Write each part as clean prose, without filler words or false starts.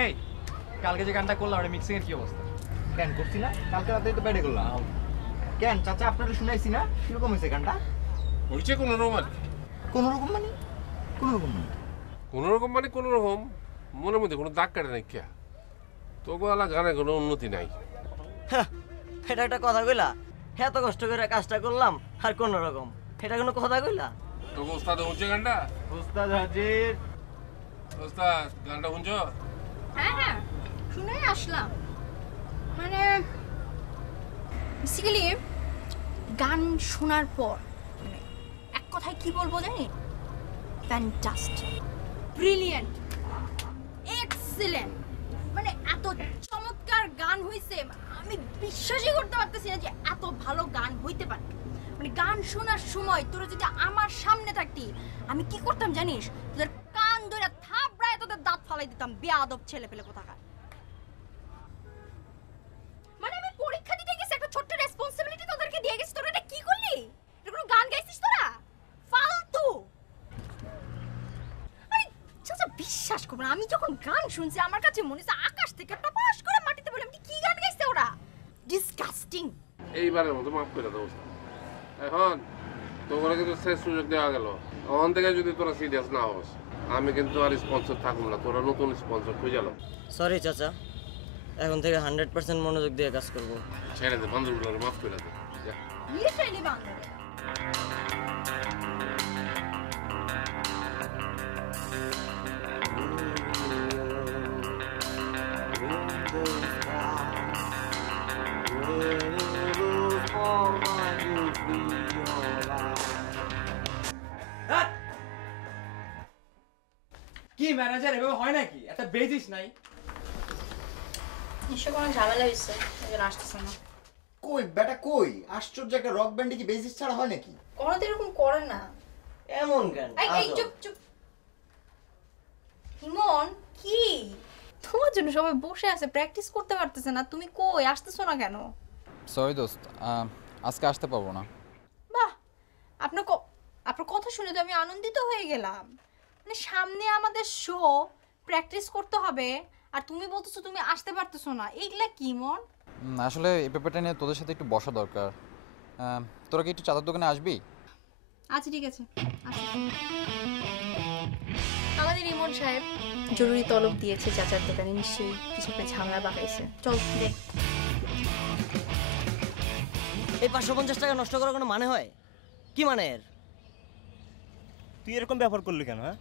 এই কালকে যে গানটা করলাম ওটা মিক্সিং এর কি অবস্থা? কেন করছি না? কালকে রাতে তো ব্যাডে করলাম। কেন চাচা আপনারা শুনাইছি না? কিরকম হয়েছে গানটা? হয়েছে কোনো রকম আর কোন রকম মানে? কোন রকম মানে? কোনো রকম মানে কোনো রকম মনের মধ্যে কোনো দাগ কাটে নাই কে তবু আলা গানে কোনো উন্নতি নাই। এটা একটা কথা কইলা? এত কষ্ট করে কাজটা করলাম আর কোন রকম, এটা কোনো কথা কইলা? তোকে ওস্তাদ শুনছে গানটা? ওস্তাদ হাজির। ওস্তাদ গানটা শুনছো? হ্যাঁ হ্যাঁ শুনে আসলাম। মানে বেসিক্যালি গান শোনার পর মানে এক কথায় কি বলবো জানি, ফ্যান্টাস্টিক, ব্রিলিয়েন্ট, এক্সিলেন্ট। মানে এত চমৎকার গান হইছে আমি বিশ্বাসই করতে পারতেছি না যে এত ভালো গান হইতে পারে। মানে গান শোনার সময় তোরা যদি আমার সামনে থাকতি আমি কি করতাম জানিস? তোদের কান ধরে থাবড়ায় তোদের দাঁত ফালাই দিতাম, বেয়াদব ছেলে পেলে কোথাকার। মানে আমি পরীক্ষা দিতে গেছি, একটা ছোট্ট রেসপন্সিবিলিটি তোদেরকে দিয়ে গেছি, তোরা এটা কি করলি? এটা কোনো গান গাইছিস তোরা? ফালতু। আরে চাচা বিশ্বাস করো না, আমি যখন গান শুনছি আমার কাছে মনে হচ্ছে আকাশ থেকে টপাস করে মাটিতে পড়ে আমি কি গান গাইছে ওরা। ডিসগাস্টিং। এইবারের মতো মাফ করে দাও ওস্তাদ। এখন তোমরা কিন্তু শেষ সুযোগ দেওয়া গেল, ওখান থেকে যদি তোরা সিরিয়াস না হোস আমি কিন্তু আর স্পন্সর থাকুন না, তোরা নতুন স্পন্সর খুঁজে লো। সরি চাচা, এখন থেকে 100% মনোযোগ দিয়ে কাজ করব। ছেড়ে দে, বান্ধবগুলো মাফ করে দে। যা। লিটারালি বাংলা। কি ম্যানেজার এভাবে হয় নাকি? একটা বেজিস নাই? নিশ্চয় কোনো ঝামেলা হয়েছে, এজন্য আসতেছে না। কই বেটা কই? আশ্চর্য, একটা রক ব্যান্ডে কি বেসিস ছাড়া হয় নাকি? কোনো তো এরকম করে না। এমন কেন? এই চুপ চুপ। ইমন কি? তোমার জন্য সবাই বসে আছে, প্র্যাকটিস করতে পারতেছে না, তুমি কই আসতেছো না কেন? সরি দোস্ত, আজকে আসতে পারবো না। বাহ, আপনার আপনার কথা শুনে তো আমি আনন্দিত হয়ে গেলাম। মানে সামনে আমাদের শো, প্র্যাকটিস করতে হবে আর তুমি বলতেছো তুমি আসতে পারতেছো না, এইগুলা কি মন? আসলে এই ব্যাপারটা নিয়ে তোদের সাথে একটু বসা দরকার। তোরা কি একটু চাঁদার দোকানে আসবি? আচ্ছা ঠিক আছে, আসি। আমাদের ইমন সাহেব জরুরি তলব দিয়েছে চাচার দোকানে, নিশ্চয়ই কিছু একটা ঝামেলা বাঁকাইছে। চল দেখ। এই 550 টাকা নষ্ট করার কোনো মানে হয়? কি মানে এর? তুই এরকম ব্যবহার করলি কেন? হ্যাঁ,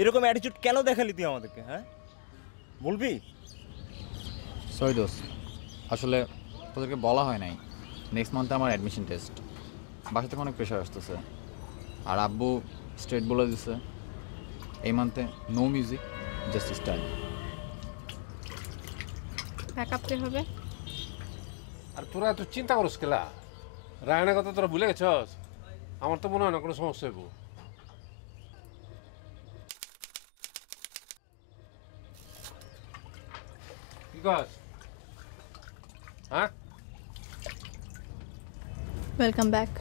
এরকম অ্যাটিটিউড কেন দেখালি তুই আমাদেরকে? হ্যাঁ বলবি? সরি দোস্ত, আসলে তোদেরকে বলা হয় নাই নেক্সট মান্থে আমার অ্যাডমিশন টেস্ট। বাসা থেকে অনেক প্রেশার আসতেছে আর আব্বু স্ট্রেট বলে দিছে এই মান্থে no music, just style. Backup কে হবে? আর তোরা এত চিন্তা করস কেলা? রায়নের কথা তোরা ভুলে গেছস? আমার তো মনে হয় না কোনো সমস্যা হইব। কি কস? হ্যাঁ, ওয়েলকাম ব্যাক।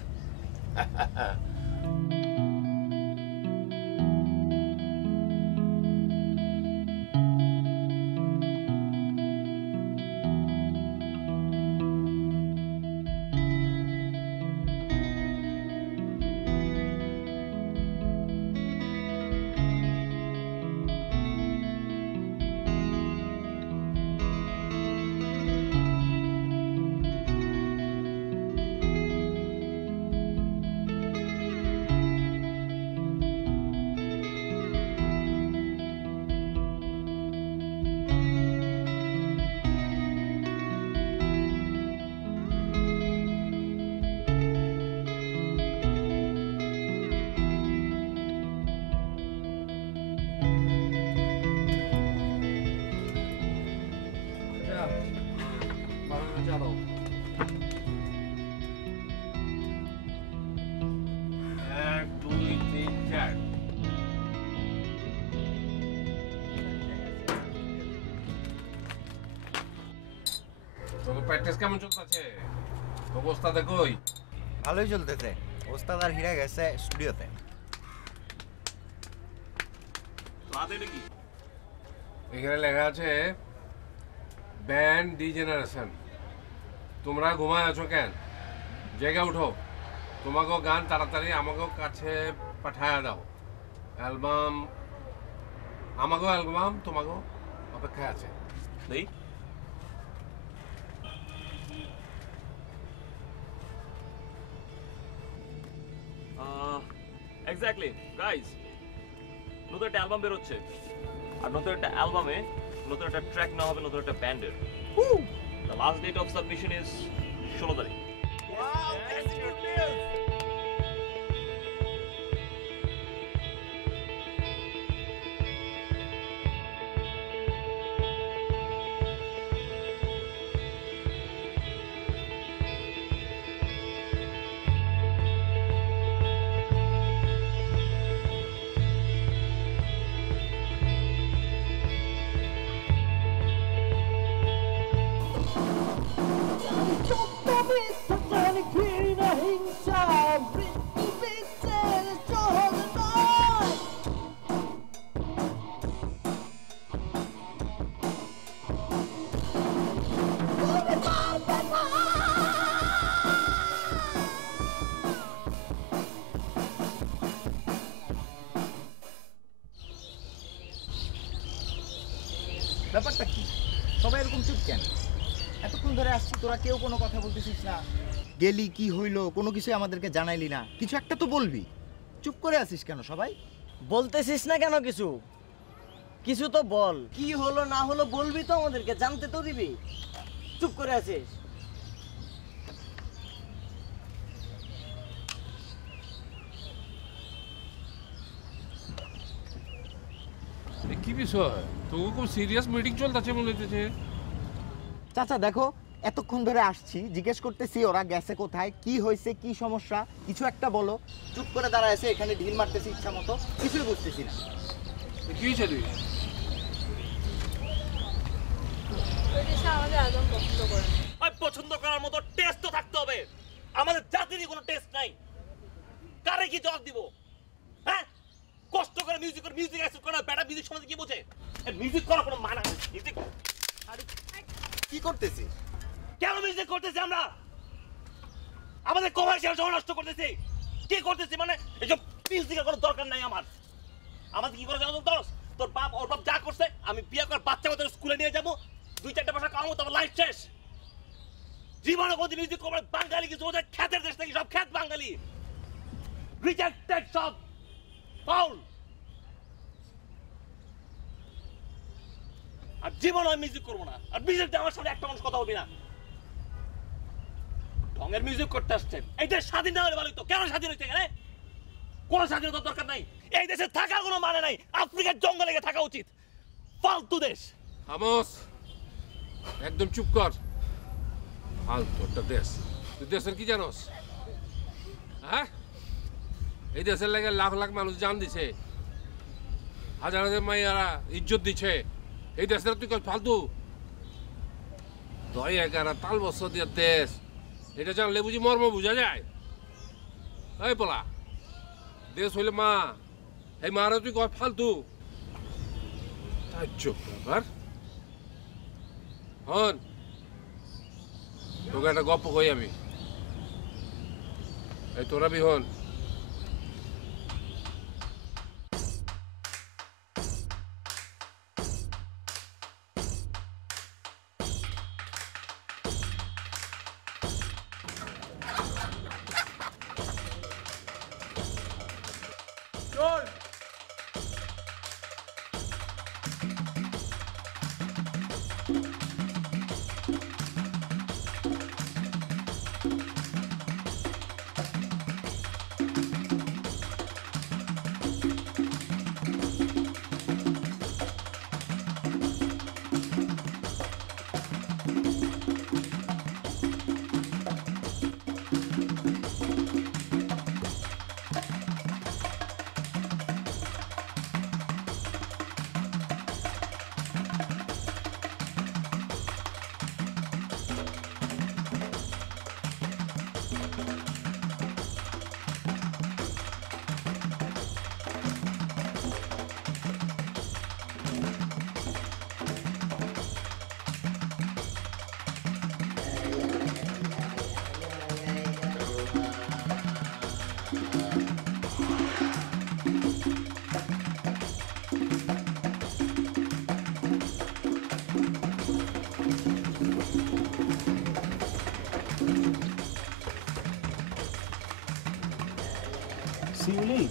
দাও। এক দুই তিন চার। তোকে প্র্যাকটিস কেমন চলতেছে? অবস্থা দেখোই। ভালোই চলতেছে। ওস্তাদ আর হীরা গেছে স্টুডিওতে। এখানে লেখা আছে ব্যান্ড ডি জেনারেশন। তোমরা ঘুমায় আছো কেন? জেগে উঠো, তোমাকেও গান তাড়াতাড়ি আমাকেও কাছে পাঠায় দাও। অ্যালবাম, আমাকেও অ্যালবাম তোমাকেও অপেক্ষায় আছে। দেই এক্স্যাক্টলি গাইস, নতুন একটা অ্যালবাম বেরোচ্ছে, আর নতুন একটা অ্যালবামে নতুন একটা ট্র্যাক না হবে নতুন একটা ব্যান্ডের। The last date of submission is 16 তারিখ। ব্যাপারটা কি? সবাই এরকম চুপ কেন? এতক্ষণ ধরে আসছি, তোরা কেউ কোনো কথা বলতেছিস না। গেলি কি হইলো কোনো কিছু আমাদেরকে জানাইলি না, কিছু একটা তো বলবি। চুপ করে আছিস কেন সবাই? বলতেছিস না কেন কিছু? কিছু তো বল, কি হলো না হলো বলবি তো, আমাদেরকে জানতে তো দিবি। চুপ করে আছিস। কি বিষয়? তো খুব সিরিয়াস মিটিং চলতেছে মনে হইতেছে। চাচা দেখো, এতক্ষণ ধরে আসছি, জিজ্ঞেস করতেছি ওরা গেছে কোথায়, কি হয়েছে, কি সমস্যা, কিছু একটা বলো। চুপ করে দাঁড়ায় আছে এখানে, ঢিল মারতেছি ইচ্ছা মতো, কিছুই বুঝতেছি না। কি হয়েছে তুই? আমাদের একদম পছন্দ করে না। ওই পছন্দ করার মতো টেস্ট তো থাকতে হবে। আমাদের জাতিরই কোনো টেস্ট নাই। কারে কি জবাব দিব? হ্যাঁ, কষ্ট করে মিউজিক অ্যাকসেপ্ট করে বেটা মিউজিক সম্বন্ধে কি বোঝে? মিউজিক করার কোনো মানে নেই। মিউজিক কি করতেছি? কেন মিউজিক করতেছি আমরা? আমাদের কমার্শিয়াল সময় নষ্ট করতেছি। কি করতেছি মানে? এসব মিউজিকের কোনো দরকার নাই আমার। আমাদের কি করে জানো? তোর বাপ ওর বাপ যা করছে, আমি বিয়ে করে বাচ্চা বাচ্চা স্কুলে নিয়ে যাবো, 2-4 পয়সা কামাবো, তারপর লাইফ শেষ। জীবনে কোনো মিউজিক করবে বাঙালি কিছু ওদের খ্যাতের দেশ থেকে, সব খ্যাত বাঙালি, রিজেক্টেড, সব ফাউল। আর জীবনে আমি মিউজিক করবো না। আর মিউজিক আমার সামনে একটা মানুষ কথা বলবি না। ঢঙের মিউজিক করতে আসছেন, এই দেশ স্বাধীন না হলে ভালো হতো। কেন স্বাধীন হইতে গেলে? কোন স্বাধীনতার দরকার নাই। এই দেশে থাকার কোনো মানে নাই। আফ্রিকার জঙ্গলে গিয়ে থাকা উচিত। ফালতু দেশ। আমোস, একদম চুপ কর। ফালতু একটা দেশ। তুই দেশের কি জানোস? হ্যাঁ, এই দেশের লাগে লাখ লাখ মানুষ জান দিছে, হাজার হাজার মাইয়ারা ইজ্জত দিছে। এই দেশের তুই কল ফালতু? 10-11 তাল বছর দিয়ে দেশ, এটা জানলে বুঝি মর্ম বোঝা যায়? এই বলা, দেশ হইলে মা, এই মারা তুই কয় ফালতু? তাই চুপ ব্যাপার। হন, তোকে একটা গপ্প কই আমি। এই তোরা বিহন, শিউলি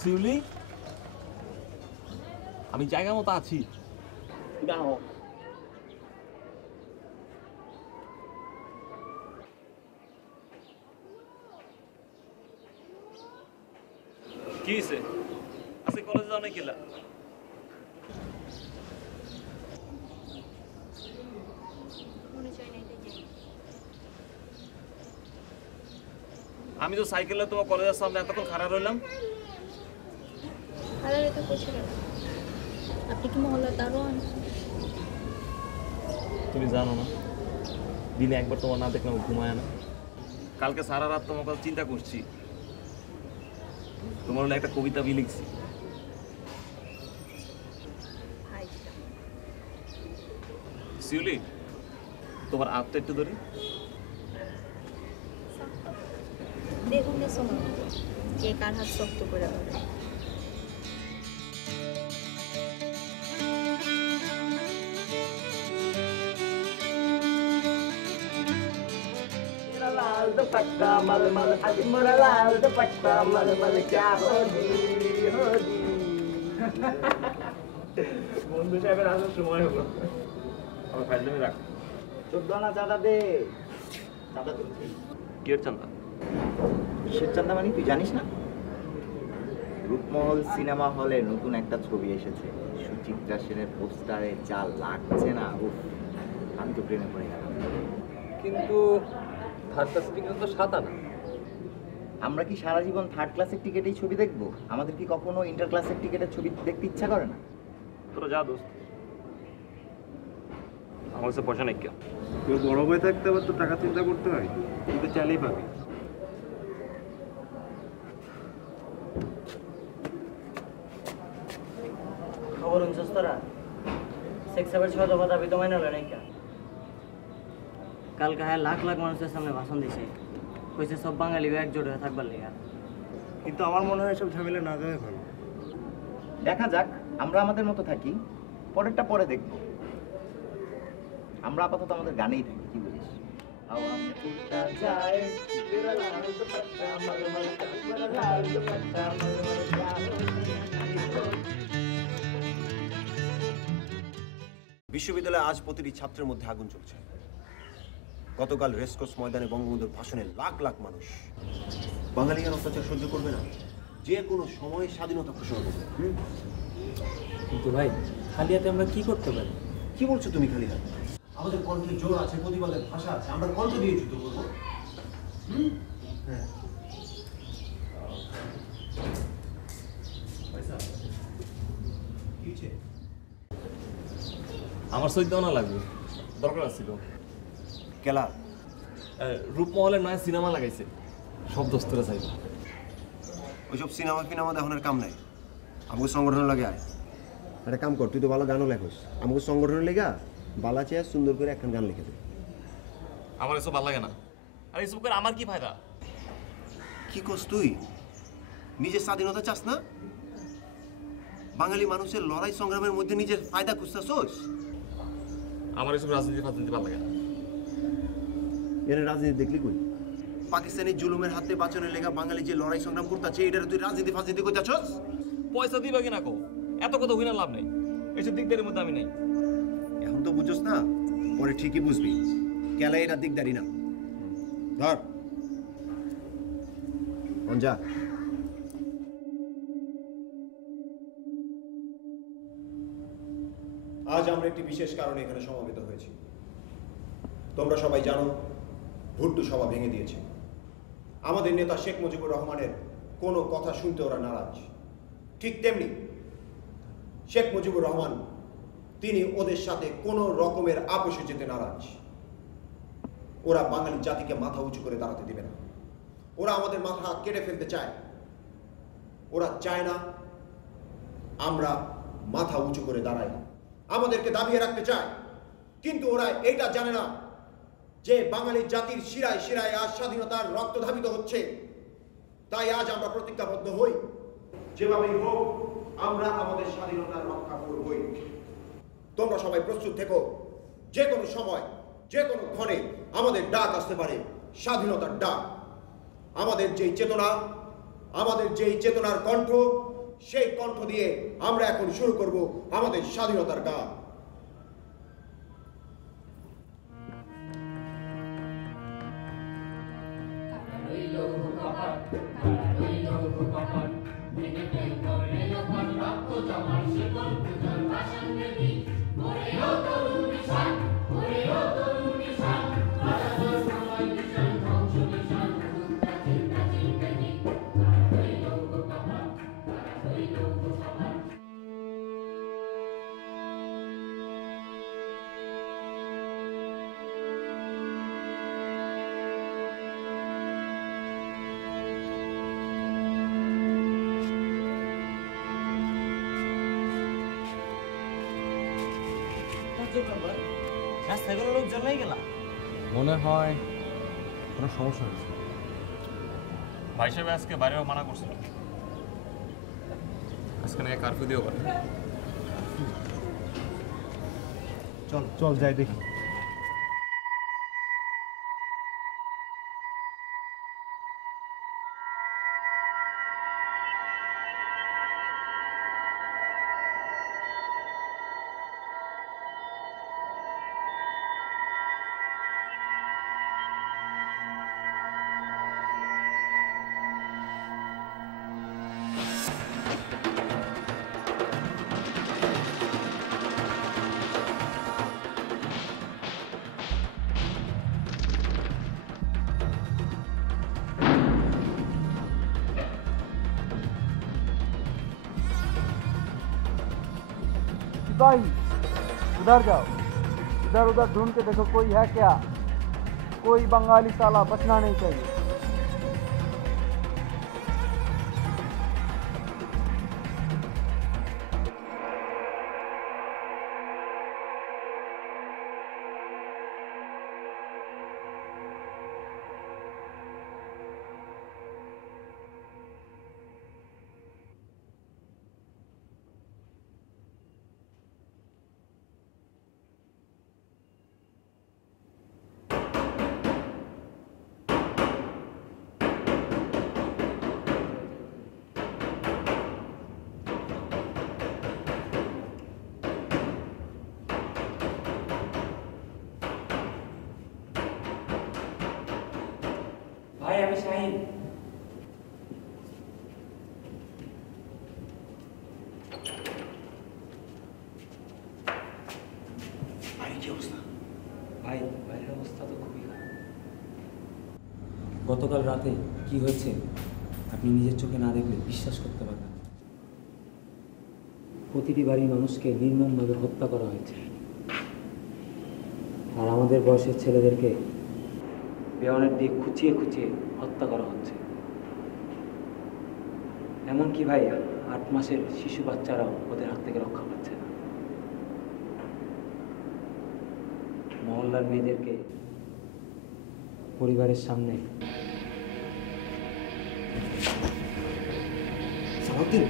শিউলি আমি জায়গা মতো আছি তুমি আহো কি হয়েছে আজকে কলেজে যাও না কেলা মনে চাই না এটা যাই। আমি তো সাইকেলে তোমার কলেজের সামনে এতক্ষণ খারাপ রইলাম হারারে তো পৌঁছে গেল। আপনি কি মহল্লার দারোয়ান? তুমি জানো না দিনে একবার তোমার না দেখলাম ঘুমায় না কালকে সারা রাত তোমার কথা চিন্তা করছি তোমার হলে একটা কবিতা বি লিখছি শিউলি তোমার আত্মা একটু ধরি দেখুন না শোনো কে কার হাত শক্ত করে ধরে। लाल दुपट्टा मलमल आज मोरा लाल दुपट्टा मलमल क्या होगी বন্ধু সাহেবের আসার সময় হলো আমার ফাইলটা রাখ 14 আনা চাঁদা দে। চাঁদা তো কি এর চান্দা কিসের চাঁদা মানে তুই জানিস না? রূপমহল সিনেমা হলে নতুন একটা ছবি এসেছে, সুচিত্রা সেনের পোস্টারে যা লাগছে না, উফ, আমি তো প্রেমে পড়ে গেলাম। কিন্তু থার্ড ক্লাস টিকিট তো 7 আনা। আমরা কি সারা জীবন থার্ড ক্লাসের টিকিটেই ছবি দেখবো? আমাদের কি কখনো ইন্টার ক্লাসের টিকিটের ছবি দেখতে ইচ্ছা করে না? তোরা যা দোস্ত আমার কাছে পয়সা নেই কেউ তোর বড় ভাই থাকতে আবার তো টাকা চিন্তা করতে হয়, তুই তো চাইলেই পাবি। খবর শুনছস তোরা সেক্সাবের 6 দফা দাবি তো মাইনা হলো নাই কা কালকে হ্যাঁ লাখ লাখ মানুষের সামনে ভাষণ দিছে কইছে সব বাঙালি একজোট হয়ে থাকবার লেগা কিন্তু আমার মনে হয় সব ঝামেলা না যাওয়াই ভালো। দেখা যাক, আমরা আমাদের মতো থাকি, পরেরটা পরে দেখবো। আমরা আপাতত আমাদের গানেই থাকি, কি বলিস? হাওয়া মে উড়তা যায় তেরা লাল দুপট্টা মলমল কা মেরা লাল দুপট্টা মলমল ক্যা বিশ্ববিদ্যালয়ে আজ প্রতিটি ছাত্রের মধ্যে আগুন চলছে। গতকাল রেসকোর্স ময়দানে বঙ্গবন্ধুর ভাষণে লাখ লাখ মানুষ বাঙালির অত্যাচার সহ্য করবে না, যে কোনো সময় স্বাধীনতা ঘোষণা করবে। কিন্তু ভাই খালি হাতে আমরা কি করতে পারি? কি বলছো তুমি খালি হাতে? আমাদের কণ্ঠে জোর আছে, প্রতিবাদের ভাষা আছে, আমরা কণ্ঠ দিয়ে যুদ্ধ করবো। হ্যাঁ, কি হয়েছে? আমার সহিত না লাগবে দরকার ছিল কেলা রূপমহলের নয় সিনেমা লাগাইছে সব দোস্তরা চাই ওইসব সিনেমা ফিনেমা দেখানোর কাম নাই, আমাকে সংগঠন লাগে আয়। একটা কাম কর, তুই তো ভালো গানও লেখোস, আমাকে সংগঠনের লেগা বালা চেয়ে সুন্দর করে একখান গান লিখে দে। আমার এসব ভালো লাগে না আর এসব করে আমার কি ফায়দা? কি করছ তুই? নিজের স্বাধীনতা চাস না? বাঙালি মানুষের লড়াই সংগ্রামের মধ্যে নিজের ফায়দা খুঁজতেছোস? আমার এসব রাজনীতি ফাজনীতি ভালো লাগে না। এর রাজনীতি দেখলি কই? পাকিস্তানি জুলুমের হাতে বাঁচানোর লেগা বাঙালি যে লড়াই সংগ্রাম করতেছে, এটারে তুই রাজনীতি ফাজনীতি করতেছস? পয়সা দিবা কিনা কো, এত কথা হই না লাভ নেই, এসব দিকদারির মধ্যে আমি নেই। এখন তো বুঝছস না, পরে ঠিকই বুঝবি কেলা এটা দিকদারি না। ধর অঞ্জা, আজ আমরা একটি বিশেষ কারণে এখানে সমবেত হয়েছি। তোমরা সবাই জানো ভুট্টু সভা ভেঙে দিয়েছে। আমাদের নেতা শেখ মুজিবুর রহমানের কোনো কথা শুনতে ওরা নারাজ। ঠিক তেমনি শেখ মুজিবুর রহমান তিনি ওদের সাথে কোনো রকমের আপোষে যেতে নারাজ। ওরা বাঙালি জাতিকে মাথা উঁচু করে দাঁড়াতে দেবে না। ওরা আমাদের মাথা কেটে ফেলতে চায়। ওরা চায় না আমরা মাথা উঁচু করে দাঁড়াই, আমাদেরকে দাবিয়ে রাখতে চায়। কিন্তু ওরা এটা জানে না যে বাঙালি জাতির শিরায় শিরায় আজ স্বাধীনতার রক্ত ধাবিত হচ্ছে। তাই আজ আমরা প্রতিজ্ঞাবদ্ধ হই, যেভাবেই হোক আমরা আমাদের স্বাধীনতার রক্ষা করবই। তোমরা সবাই প্রস্তুত থেকো, যে কোনো সময় যে কোনো ক্ষণে আমাদের ডাক আসতে পারে, স্বাধীনতার ডাক। আমাদের যেই চেতনা, আমাদের যেই চেতনার কণ্ঠ, সেই কণ্ঠ দিয়ে আমরা এখন শুরু করব আমাদের স্বাধীনতার গান। রাস্তায় কোনো লোকজন নেই গেলা? মনে হয় কোনো সমস্যা হয়েছে। ভাই সাহেব আজকে বাইরেও মানা করছিল। আজকে নাকি কারফিউ দিও করে। চল চল যাই দেখি। भाई उधर जाओ, इधर उधर ढूंढ के देखो कोई है क्या। कोई बंगाली साला बचना नहीं चाहिए। ভাই আমি শাহিন। ভাই বাইরের অবস্থা তো খুবই খারাপ। গতকাল রাতে কি হয়েছে আপনি নিজের চোখে না দেখলে বিশ্বাস করতে পারবেন না। প্রতিটি বাড়ির মানুষকে নির্মমভাবে হত্যা করা হয়েছে, আর আমাদের বয়সের ছেলেদেরকে বেয়নেট দিয়ে খুঁচিয়ে খুঁচিয়ে হত্যা করা হচ্ছে। এমনকি ভাই 8 মাসের শিশু বাচ্চারাও ওদের হাত থেকে রক্ষা পাচ্ছে না। মহল্লার মেয়েদেরকে পরিবারের সামনে সালাউদ্দিন,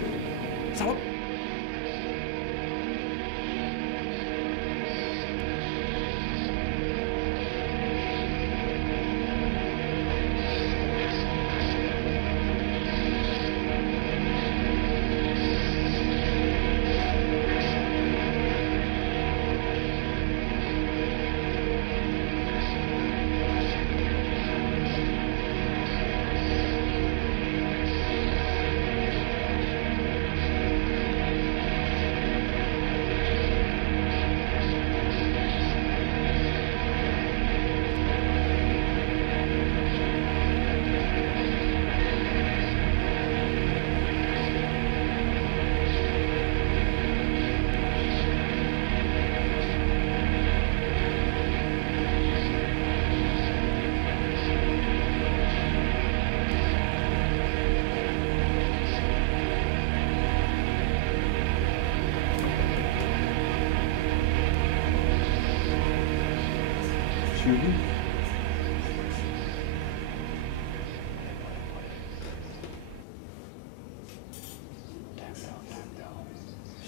শিউলি,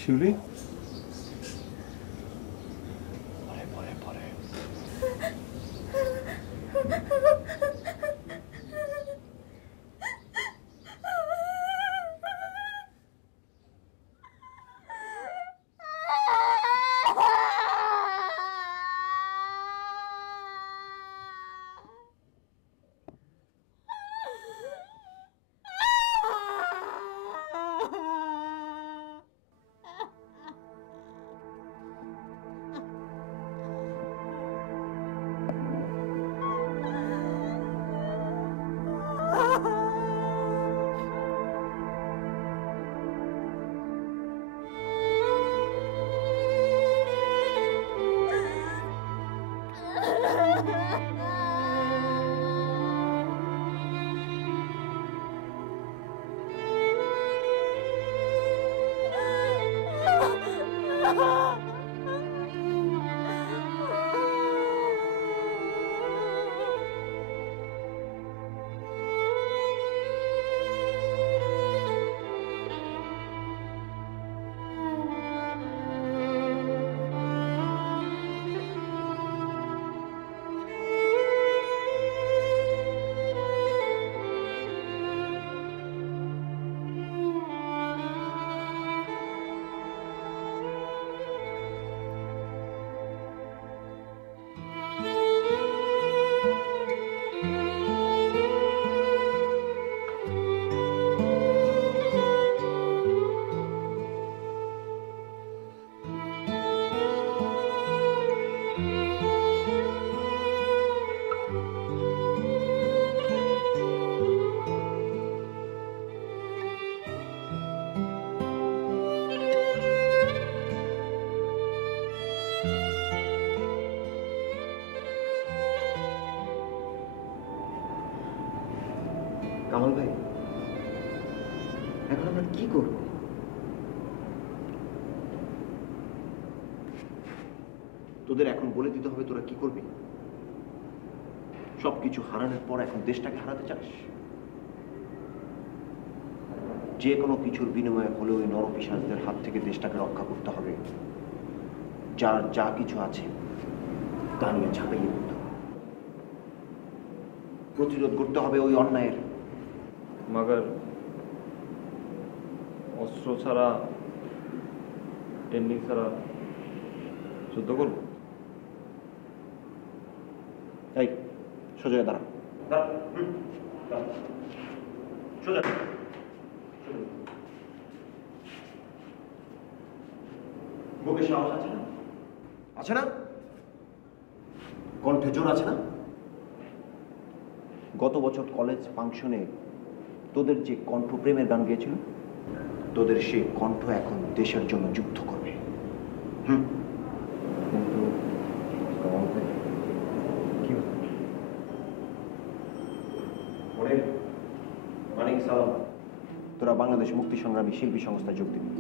শিউলি, কামাল ভাই, এখন আমরা কি করব? তোদের এখন বলে দিতে হবে তোরা কি করবি। সবকিছু হারানোর পর এখন দেশটাকে হারাতে চাস? যে কোনো কিছুর বিনিময়ে হলেও ওই নরপিশাচদের হাত থেকে দেশটাকে রক্ষা করতে হবে। যার যা কিছু আছে তা নিয়ে ঝাঁপিয়ে পড়তে হবে, প্রতিরোধ করতে হবে ওই অন্যায়ের। मगर অস্ত্র ছাড়া টেন্ডিং ছাড়া যুদ্ধ করব? এই সোজা দাঁড়া, সোজা। বুকে সাহস আছে না? আছে না? কণ্ঠে জোর আছে না? গত বছর কলেজ ফাংশনে তোদের যে কণ্ঠ প্রেমের গান গেয়েছিল, তোদের সেই কণ্ঠ এখন দেশের জন্য যুদ্ধ করবে। কিন্তু কি মানিক সালাম, তোরা বাংলাদেশ মুক্তি সংগ্রামী শিল্পী সংস্থায় যোগ দিবি।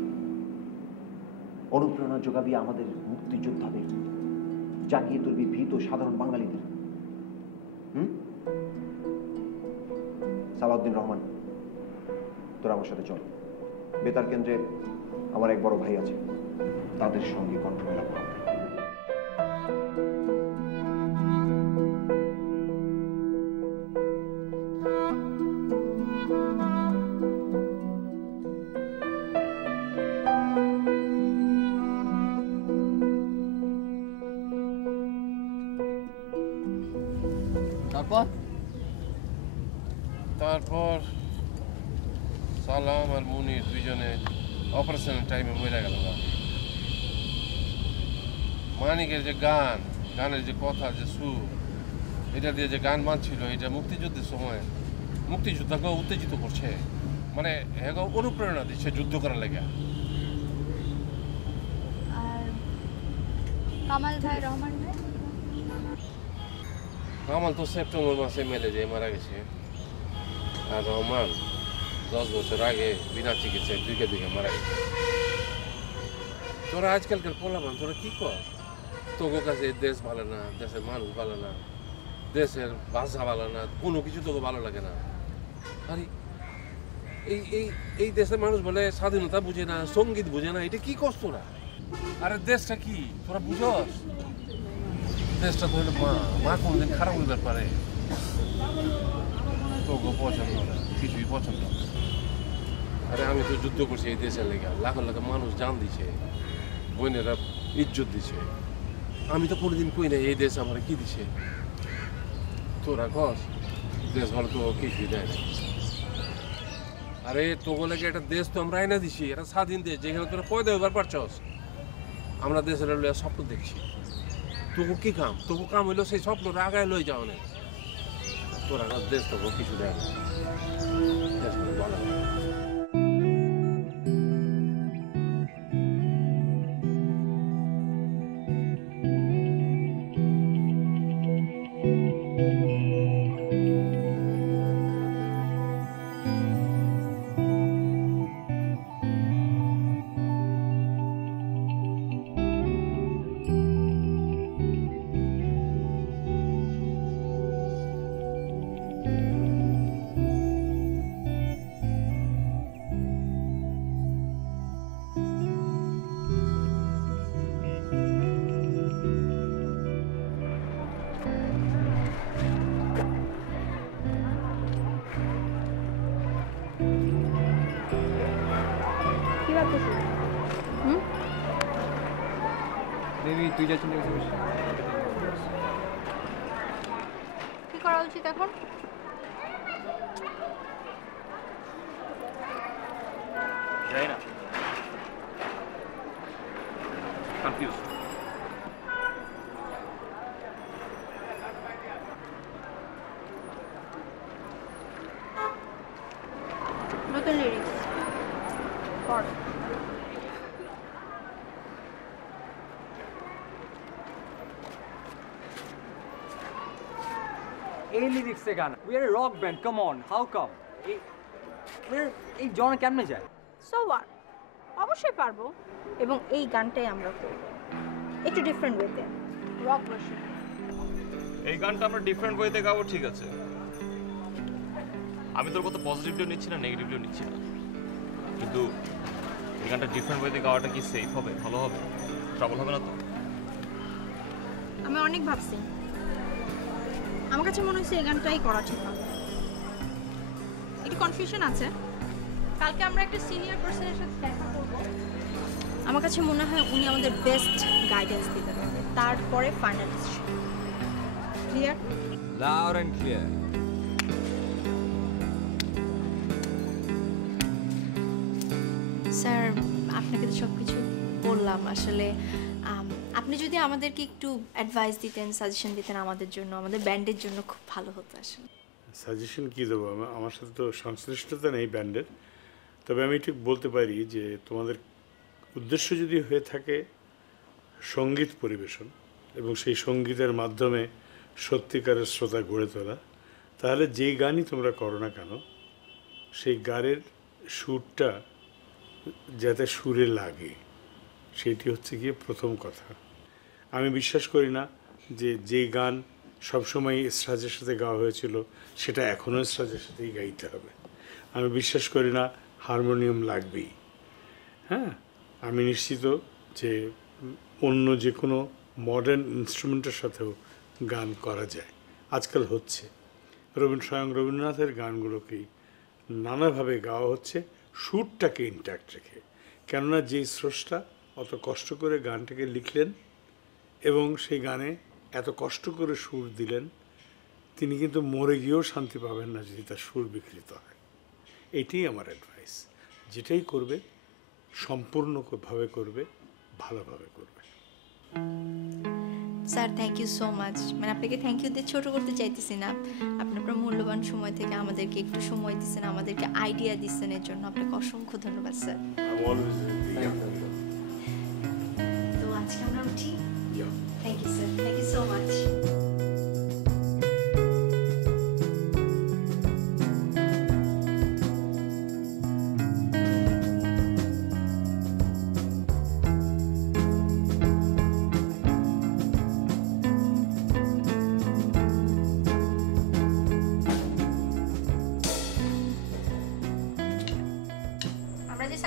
অনুপ্রেরণা যোগাবি আমাদের মুক্তিযোদ্ধাদের, জাগিয়ে তুলবি ভীত সাধারণ বাঙালিদের। সালাউদ্দিন রহমান, তোরা আমার সাথে চল। বেতার কেন্দ্রে আমার এক বড় ভাই আছে, তাদের সঙ্গে কণ্ঠ মেলাবো। তারপর সালাম আর মুনির দুইজনে অপারেশনের টাইমে মরে গেল। মানিকের যে গান, গানের যে কথা, যে সুর, এটা দিয়ে যে গান বানছিল, এটা মুক্তিযুদ্ধের সময় মুক্তিযোদ্ধাকে উত্তেজিত করছে, মানে এগো অনুপ্রেরণা দিচ্ছে যুদ্ধ করার লেগে। কামাল ভাই, রহমান ভাই? কামাল তো সেপ্টেম্বর মাসে মেলে যে মারা গেছে, আর রহমান 10 বছর আগে বিনা চিকিৎসায় দিকে মারা গেছে। তোরা আজকালকার পোলাপান, তোরা কি কর? তোর কাছে দেশ ভালো না, দেশের মানুষ ভালো না, দেশের ভাষা ভালো না, কোনো কিছু তোকে ভালো লাগে না। আরে এই এই এই দেশের মানুষ বলে স্বাধীনতা বুঝে না, সঙ্গীত বুঝে না, এটা কি করছ তোরা? আরে দেশটা কি তোরা বুঝস? দেশটা তো হলো মা, মা কোনদিন খারাপ হইতে পারে? তোকে পছন্দ না, কিছুই পছন্দ না। আরে আমি তো যুদ্ধ করছি এই দেশের লেগে, লাখো লাখো মানুষ জান দিছে, বোনেরা ইজ্জত দিছে। আমি তো কোনোদিন কই না এই দেশ আমার কি দিছে। তোরা কস দেশ ভালো, তো কিছুই দেয় না। আরে তোকে লেগে একটা দেশ তো আমরা আইনা দিছি, একটা স্বাধীন দেশ যেখানে তোরা পয়দা হইবার পারছস। আমরা দেশের স্বপ্ন দেখছি, তোকে কি কাম? তোকে কাম হইলো সেই স্বপ্নটা আগায় লই যাও না। তোরা দেশ তোকে কিছু দেয় না, দেশ ভালো না। তুই যা চিন্তা করছিস কি করা উচিত এখন? জানি না, কনফিউজ। নতুন লিরিক্স পড়। A lyrics se गाना. We are a rock band. Come on. How come? এই জন কেমনে যায়? সো হোয়াট, অবশ্যই পারবো। এবং এই গানটাই আমরা করব একটু ডিফারেন্ট ওয়েতে, রক ভার্সন। এই গানটা আমরা ডিফারেন্ট ওয়েতে গাবো, ঠিক আছে। আমি তোর কথা পজিটিভলিও নিচ্ছি না, নেগেটিভলিও নিচ্ছি না, কিন্তু এই গানটা ডিফারেন্ট ওয়েতে গাওয়াটা কি সেফ হবে, ভালো হবে, ট্রাবল হবে না তো? আমি অনেক ভাবছি, আমার কাছে মনে হচ্ছে এই গানটাই করা ঠিক হবে। একটু কনফিউশন আছে, কালকে আমরা একটা সিনিয়র পার্সনের সাথে দেখা করব। আমার কাছে মনে হয় উনি আমাদের বেস্ট গাইডেন্স দিতে পারবে, তারপরে final decision. Clear? Loud and clear. Sir, আপনাকে তো সব কিছু বললাম। আসলে আপনি যদি আমাদেরকে একটু অ্যাডভাইস দিতেন, সাজেশন দিতেন আমাদের জন্য, আমাদের ব্যান্ডের জন্য খুব ভালো হতো। আসলে সাজেশন কী দেবো, আমার সাথে তো সংশ্লিষ্টতা নেই ব্যান্ডের। তবে আমি ঠিক বলতে পারি যে তোমাদের উদ্দেশ্য যদি হয়ে থাকে সঙ্গীত পরিবেশন এবং সেই সঙ্গীতের মাধ্যমে সত্যিকারের শ্রোতা গড়ে তোলা, তাহলে যেই গানই তোমরা করো না কেন সেই গানের সুরটা যাতে সুরে লাগে সেটি হচ্ছে গিয়ে প্রথম কথা। আমি বিশ্বাস করি না যে যেই গান সবসময় স্ট্রাজের সাথে গাওয়া হয়েছিল সেটা এখনও স্ট্রাজের সাথেই গাইতে হবে। আমি বিশ্বাস করি না হারমোনিয়াম লাগবেই। হ্যাঁ, আমি নিশ্চিত যে অন্য যে কোনো মডার্ন ইনস্ট্রুমেন্টের সাথেও গান করা যায়, আজকাল হচ্ছে। স্বয়ং রবীন্দ্রনাথের গানগুলোকেই নানাভাবে গাওয়া হচ্ছে সুরটাকে ইনট্যাক্ট রেখে। কেননা যেই স্রষ্টা অত কষ্ট করে গানটাকে লিখলেন এবং সেই গানে এত কষ্ট করে সুর দিলেন, তিনি কিন্তু মরে গিয়েও শান্তি পাবেন না যদি তার সুর বিকৃত হয়। এটাই আমার অ্যাডভাইস, যেটাই করবে সম্পূর্ণভাবে করবে, ভালোভাবে করবে। Sir, thank you so much. মানে আপনাকে থ্যাংক ইউ দিয়ে ছোটো করতে চাইতেছি না, আপনি আপনার মূল্যবান সময় থেকে আমাদেরকে একটু সময় দিচ্ছেন, আমাদেরকে আইডিয়া দিচ্ছেন, এর জন্য আপনাকে অসংখ্য ধন্যবাদ স্যার। তো আজকে আমরা উঠি। Thank you sir, thank you so much.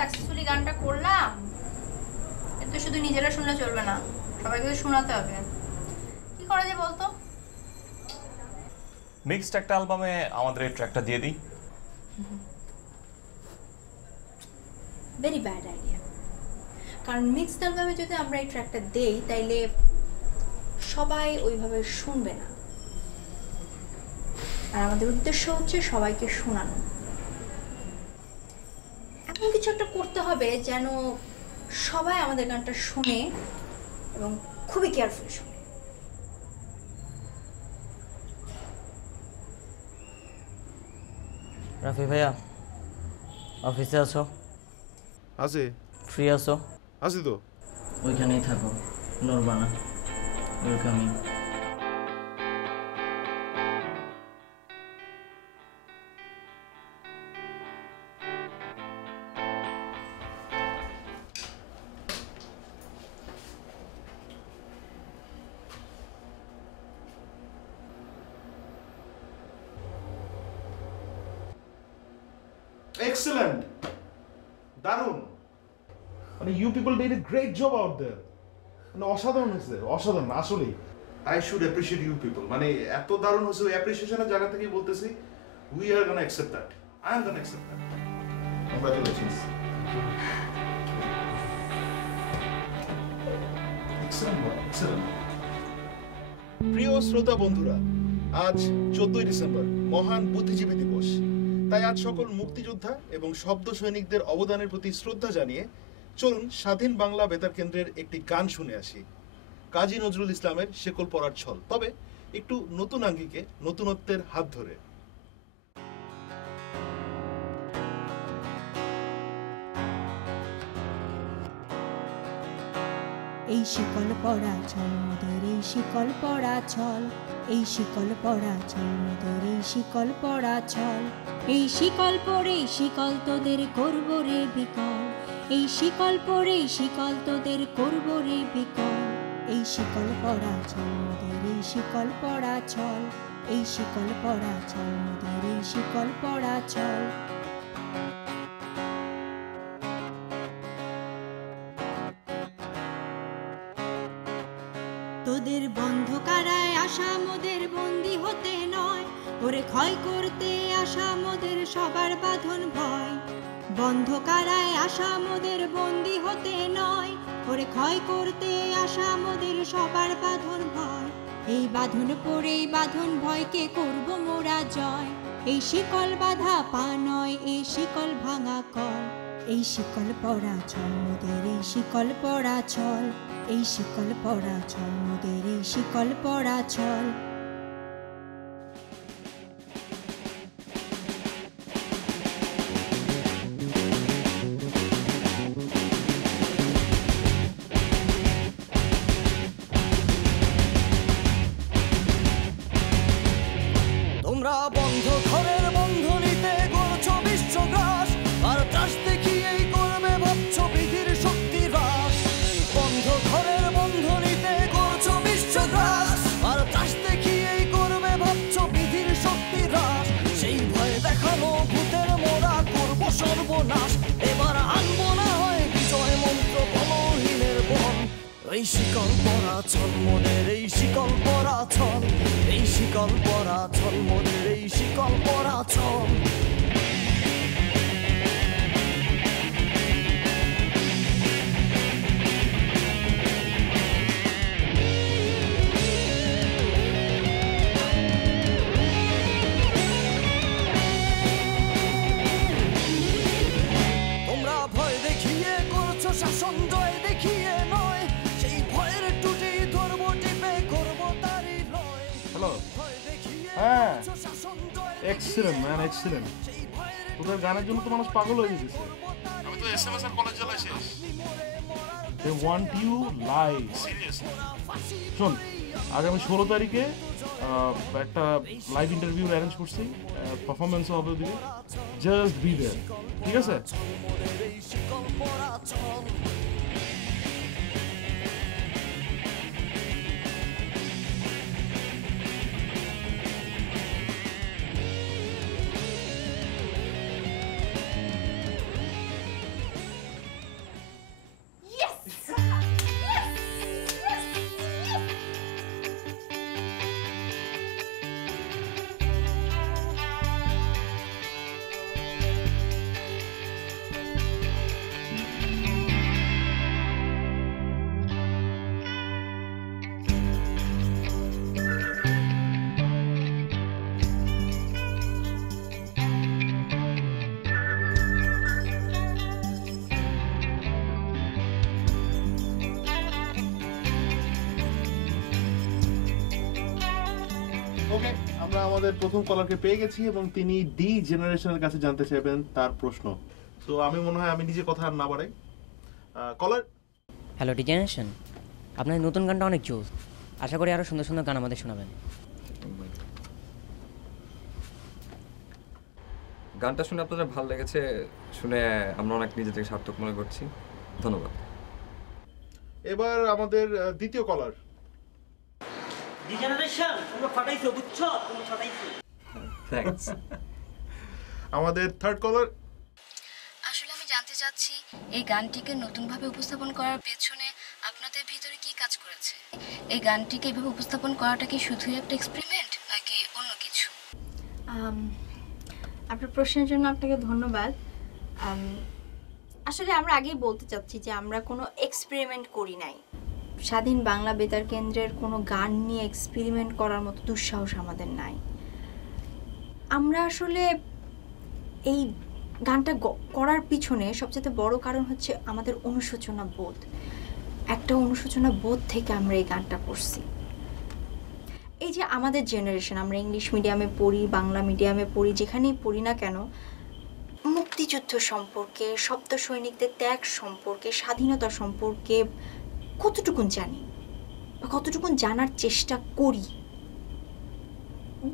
Successfully গানটা করলাম, এটা শুধু নিজেরা শুনলে চলবে না, সবাইকে শোনাতে হবে। কি করা যায় বলতো? মিক্সড একটা অ্যালবামে আমাদের এই ট্র্যাকটা দিয়ে দিই। ভেরি ব্যাড আইডিয়া, কারণ মিক্সড অ্যালবামে যদি আমরা এই ট্র্যাকটা দেই তাইলে সবাই ওইভাবে শুনবে না, আর আমাদের উদ্দেশ্য হচ্ছে সবাইকে শোনানো। এমন কিছু একটা করতে হবে যেন সবাই আমাদের গানটা শুনে এবং খুবই কেয়ারফুল শুনে। রাফি ভাইয়া, অফিসে আছো? আছে। ফ্রি আছো? আছি তো। ওইখানেই থাকো, নড়বা না। ওয়েলকামিং। Excellent. দারুণ। মানে you people did a great job out there. মানে অসাধারণ হয়েছে, অসাধারণ আসলে। I should appreciate you people. মানে এত দারুণ হয়েছে, ওই অ্যাপ্রিসিয়েশনের জায়গা থেকে বলতেছি, we are gonna accept that. I am gonna accept that. Congratulations. Excellent work. Excellent. প্রিয় শ্রোতা বন্ধুরা, আজ 14 ডিসেম্বর মহান বুদ্ধিজীবী দিবস। তাই আজ সকল মুক্তিযোদ্ধা এবং শব্দ সৈনিকদের অবদানের প্রতি শ্রদ্ধা জানিয়ে চলুন স্বাধীন বাংলা বেতার কেন্দ্রের একটি গান শুনে আসি, কাজী নজরুল ইসলামের শেকল পরার ছল, তবে একটু নতুন আঙ্গিকে, নতুনত্বের হাত ধরে। এই শিকল পরা ছল, মোদের এই শিকল পরা ছল, এই শিকল পরা চল মোদের এই শিকল পরা চল, এই শিকল পরে শিকল তোদের করব রে বিকল, এই শিকল পরে শিকল তোদের করব রে বিকল, এই শিকল পরা চল মোদের এই শিকল পরা চল, এই শিকল পরা চল মোদের এই শিকল পরা চল। তোদের বন্ধ কারায় আসা মোদের বন্দি হতে নয়, ওরে ক্ষয় করতে আসা মোদের সবার বাঁধন ভয়, বন্ধ কারায় আসা মোদের বন্দি হতে নয়, ওরে ক্ষয় করতে আসা মোদের সবার বাঁধন ভয়, এই বাঁধন পড়ে বাঁধন ভয়কে করব মোরা জয়, এই শিকল বাঁধা পা নয় এই শিকল ভাঙা কল, এই শিকল পরা চল মোদের এই শিকল পরা চল, এই শিকল পরা চল মোদের এই শিকল পরা চল। তোমরা বন্ধ ঘরের বন্ধনীতে করছো বিশ্বগ্রাস, আর ত্রাস দেখিয়েই করবে ভাবছ বিধির শক্তি হ্রাস, বন্ধ ঘরের বন্ধনীতে করছো বিশ্বগ্রাস, আর ত্রাস দেখিয়েই করবে ভাবছ বিধির শক্তি হ্রাস, সেই ভয় দেখানো ভূতের মোরা করব সর্বনাশ, এবার আনবো না হয় বিজয় মন্ত্র বলহীনের বন, এই শিকল পরা চল মোদের এই শিকল পরা চল, এই শিকল পরা চল মোদের এই শিকল পরা চল। তোমরা ভয় দেখিয়ে করছো শাসন, জয় দেখিয়ে নয়, সেই ভয়ের টুটি ধরবো টিপে করবো তারই লয়। হ্যালো, হ্যাঁ, এক্সিলেন্ট ম্যান, এক্সিলেন্ট। তোদের গানের জন্য তো মানুষ পাগল হয়ে গেছে। আমি তো এসএমএস এর কলেজ জ্বালাই শেষ। They want you live, seriously. শোন, আগামী 16 তারিখে একটা লাইভ ইন্টারভিউ অ্যারেঞ্জ করছি, পারফরমেন্সও হবে ওদিকে, জাস্ট বি দেয়ার, ঠিক আছে? ওকে, আমরা আমাদের প্রথম কলারকে পেয়ে গেছি এবং তিনি ডি জেনারেশনের কাছে জানতে চাইবেন তার প্রশ্ন। তো আমি মনে হয় আমি নিজে কথা আর না বাড়াই। কলার, হ্যালো ডি জেনারেশন, আপনার নতুন গানটা অনেক জোস, আশা করি আরও সুন্দর সুন্দর গান আমাদের শোনাবেন। গানটা শুনে আপনাদের ভালো লেগেছে শুনে আমরা অনেক নিজেদের সার্থক মনে করছি, ধন্যবাদ। এবার আমাদের দ্বিতীয় কলার। ডি জেনারেশন, তোমরা ফাটাইছো, বুঝছো? তোমরা ফাটাইছো। থ্যাঙ্কস। আমাদের থার্ড কলার। আসলে আমি জানতে চাচ্ছি এই গানটিকে নতুনভাবে উপস্থাপন করার পেছনে আপনাদের ভিতরে কি কাজ করেছে? এই গানটিকে এভাবে উপস্থাপন করাটা কি শুধুই একটা এক্সপেরিমেন্ট নাকি অন্য কিছু? আপনার প্রশ্নের জন্য আপনাকে ধন্যবাদ। আসলে আমরা আগেই বলতে চাচ্ছি যে আমরা কোনো এক্সপেরিমেন্ট করি নাই। স্বাধীন বাংলা বেতার কেন্দ্রের কোনো গান নিয়ে এক্সপেরিমেন্ট করার মতো দুঃসাহস আমাদের নাই। আমরা আসলে এই গানটা করার পিছনে সবচেয়ে বড় কারণ হচ্ছে আমাদের অনুশোচনা বোধ। একটা অনুশোচনা বোধ থেকে আমরা এই গানটা করছি। এই যে আমাদের জেনারেশন, আমরা ইংলিশ মিডিয়ামে পড়ি, বাংলা মিডিয়ামে পড়ি, যেখানেই পড়ি না কেন, মুক্তিযুদ্ধ সম্পর্কে, শব্দ সৈনিকদের ত্যাগ সম্পর্কে, স্বাধীনতা সম্পর্কে কতটুকুন জানি বা কতটুকুন জানার চেষ্টা করি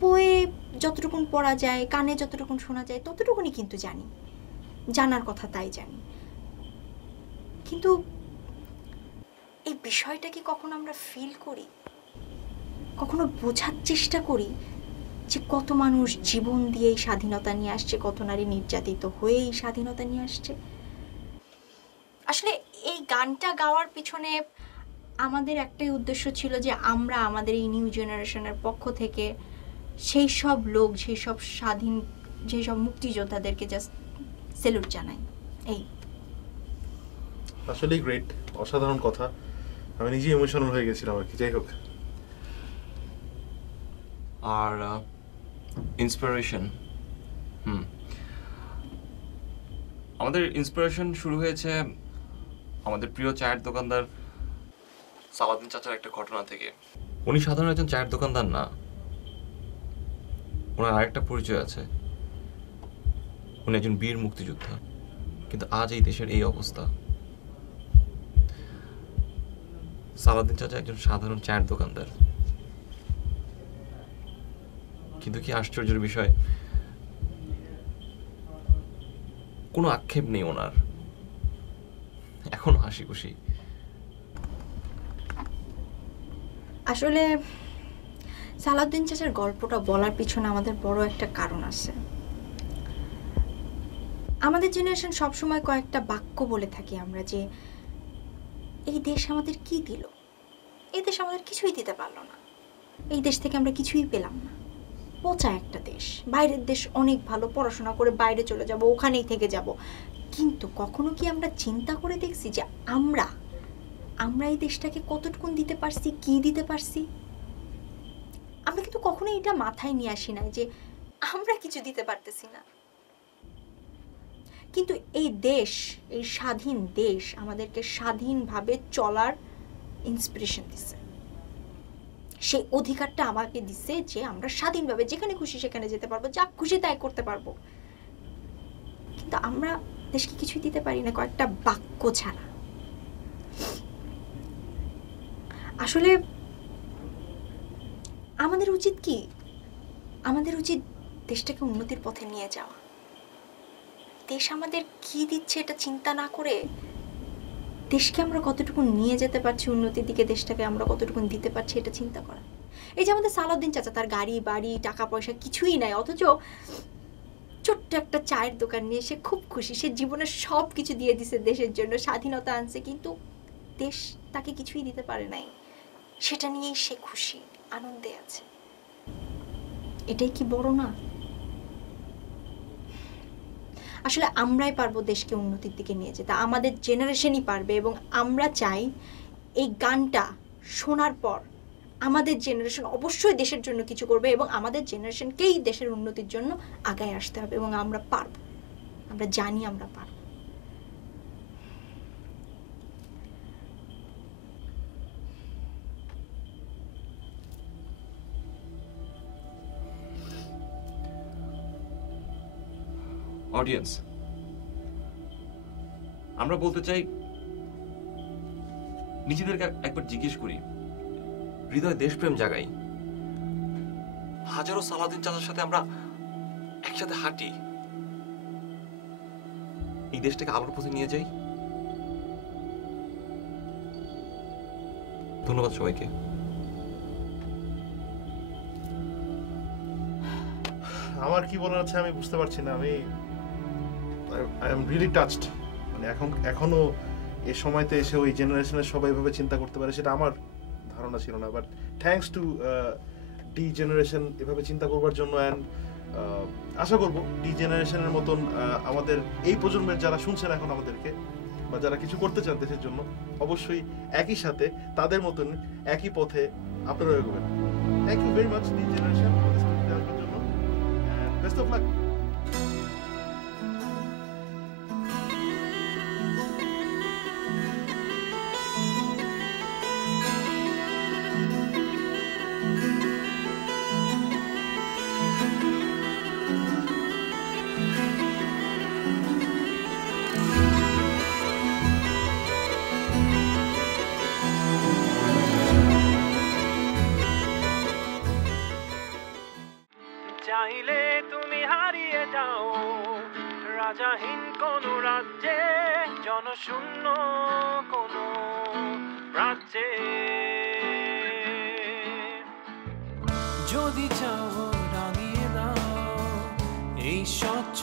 বইয়ে যতটুকু পড়া যায়, কানে যতটুকু শোনা যায় ততটুকুনি কিন্তু জানি, জানার কথা তাই জানি। কিন্তু এই বিষয়টা কি কখনো আমরা ফিল করি, কখনো বোঝার চেষ্টা করি যে কত মানুষ জীবন দিয়ে এই স্বাধীনতা নিয়ে আসছে, কত নারী নির্যাতিত হয়ে এই স্বাধীনতা নিয়ে আসছে? আসলে এই গানটা গাওয়ার পিছনে আমাদের একটাই উদ্দেশ্য ছিল যে আমরা আমাদের এই নিউ জেনারেশনের পক্ষ থেকে সেই সব লোক, সেই সব স্বাধীন, যেই সব মুক্তিযোদ্ধাদেরকে জাস্ট স্যালুট জানাই। এই আসলেই গ্রেট, অসাধারণ কথা। আমি নিজে ইমোশনাল হয়ে গেছিলাম আর কি। যাই হোক, আর ইন্সপিরেশন, আমাদের ইন্সপিরেশন শুরু হয়েছে আমাদের প্রিয় চায়ের দোকানদার সালাদিন চাচার একটা ঘটনা থেকে। উনি সাধারণ একজন চায়ের দোকানদার না, ওনার আরেকটা পরিচয় আছে, উনি একজন বীর মুক্তিযোদ্ধা। কিন্তু আজ এই দেশের এই অবস্থা। সালাদিন চাচা একজন সাধারণ চায়ের দোকানদার, কিন্তু কি আশ্চর্যের বিষয়, কোনো আক্ষেপ নেই ওনার, এখনো হাসি খুশি। আসলে সালাউদ্দিন চাচার গল্পটা বলার পিছনে আমাদের বড় একটা কারণ আছে। আমাদের জেনারেশন সবসময় কয়েকটা বাক্য বলে থাকি আমরা যে এই দেশ আমাদের কি দিল, এই দেশ আমাদের কিছুই দিতে পারলো না, এই দেশ থেকে আমরা কিছুই পেলাম না, পচা একটা দেশ, বাইরের দেশ অনেক ভালো, পড়াশোনা করে বাইরে চলে যাব, ওখানেই থেকে যাব। কিন্তু কখনো কি আমরা চিন্তা করে দেখছি যে আমরা এই দেশটাকে কতটুকু দিতে পারছি, কি দিতে পারছি? আমরা কিন্তু কখনো এটা মাথায় নিয়ে আসি না যে আমরা কিছু দিতে পারতেছি না। কিন্তু এই দেশ, এই স্বাধীন দেশ আমাদেরকে স্বাধীনভাবে চলার ইন্সপিরেশন দিচ্ছে, সেই অধিকারটা আমাকে দিচ্ছে যে আমরা স্বাধীনভাবে যেখানে খুশি সেখানে যেতে পারবো, যা খুশি তাই করতে পারবো। কিন্তু আমরা দেশকে কিছুই দিতে পারি না কয়েকটা বাক্য ছাড়া। আসলে আমাদের উচিত কি? আমাদের উচিত দেশটাকে উন্নতির পথে নিয়ে যাওয়া। দেশ আমাদের কি দিচ্ছে এটা চিন্তা না করে দেশকে আমরা কতটুকু নিয়ে যেতে পারছি উন্নতির দিকে, দেশটাকে আমরা কতটুকু দিতে পারছি এটা চিন্তা করা। এই যে আমাদের সালাউদ্দিন চাচা, তার গাড়ি বাড়ি টাকা পয়সা কিছুই নাই, অথচ ছোট্ট একটা চায়ের দোকান নিয়ে সে খুব খুশি, সে জীবনের সব কিছু দিয়ে দিছে দেশের জন্য, স্বাধীনতা আনছে, কিন্তু দেশ তাকে কিছুই দিতে পারে নাই, সেটা নিয়েই সে খুশি, আনন্দে আছে। এটাই কি বড় না? আসলে আমরাই পারবো দেশকে উন্নতির দিকে নিয়ে যেতে, আমাদের জেনারেশনই পারবে। এবং আমরা চাই এই গানটা শোনার পর আমাদের জেনারেশন অবশ্যই দেশের জন্য কিছু করবে এবং আমাদের জেনারেশনকেই দেশের উন্নতির জন্য আগায় আসতে হবে। এবং আমরা পারবো, আমরা জানি আমরা পারবো। অডিয়েন্স, আমরা বলতে চাই, নিজেদেরকে একবার জিজ্ঞেস করি, হৃদয় দেশপ্রেম জাগাই। হাজারো সালাউদ্দিন চাচার সাথে আমরা একসাথে হাঁটি, এই দেশটাকে আলোর পথে নিয়ে যাই। ধন্যবাদ সবাইকে। আমার কি বলার আছে আমি বুঝতে পারছি না। আমি আই এম রিয়েলি টাচড। মানে এখনো এই সময়তে এসে ওই জেনারেশনের সবাই এভাবে চিন্তা করতে পারে সেটা আমার ধারণা ছিল না। But thanks to D generation এভাবে চিন্তা করবার জন্য। অ্যান্ড আশা করব ডি জেনারেশনের মতন আমাদের এই প্রজন্মের যারা শুনছেন এখন আমাদেরকে, বা যারা কিছু করতে চান দেশের জন্য, অবশ্যই একই সাথে তাদের মতন একই পথে আপনারা এগোবেন। Thank you very much the generation, জন্য বেস্ট অফ লাক। রাজ্যে, জনশূন্য কোনো রাজ্যে। যদি চাও রাঙিয়ে দাও এই স্বচ্ছ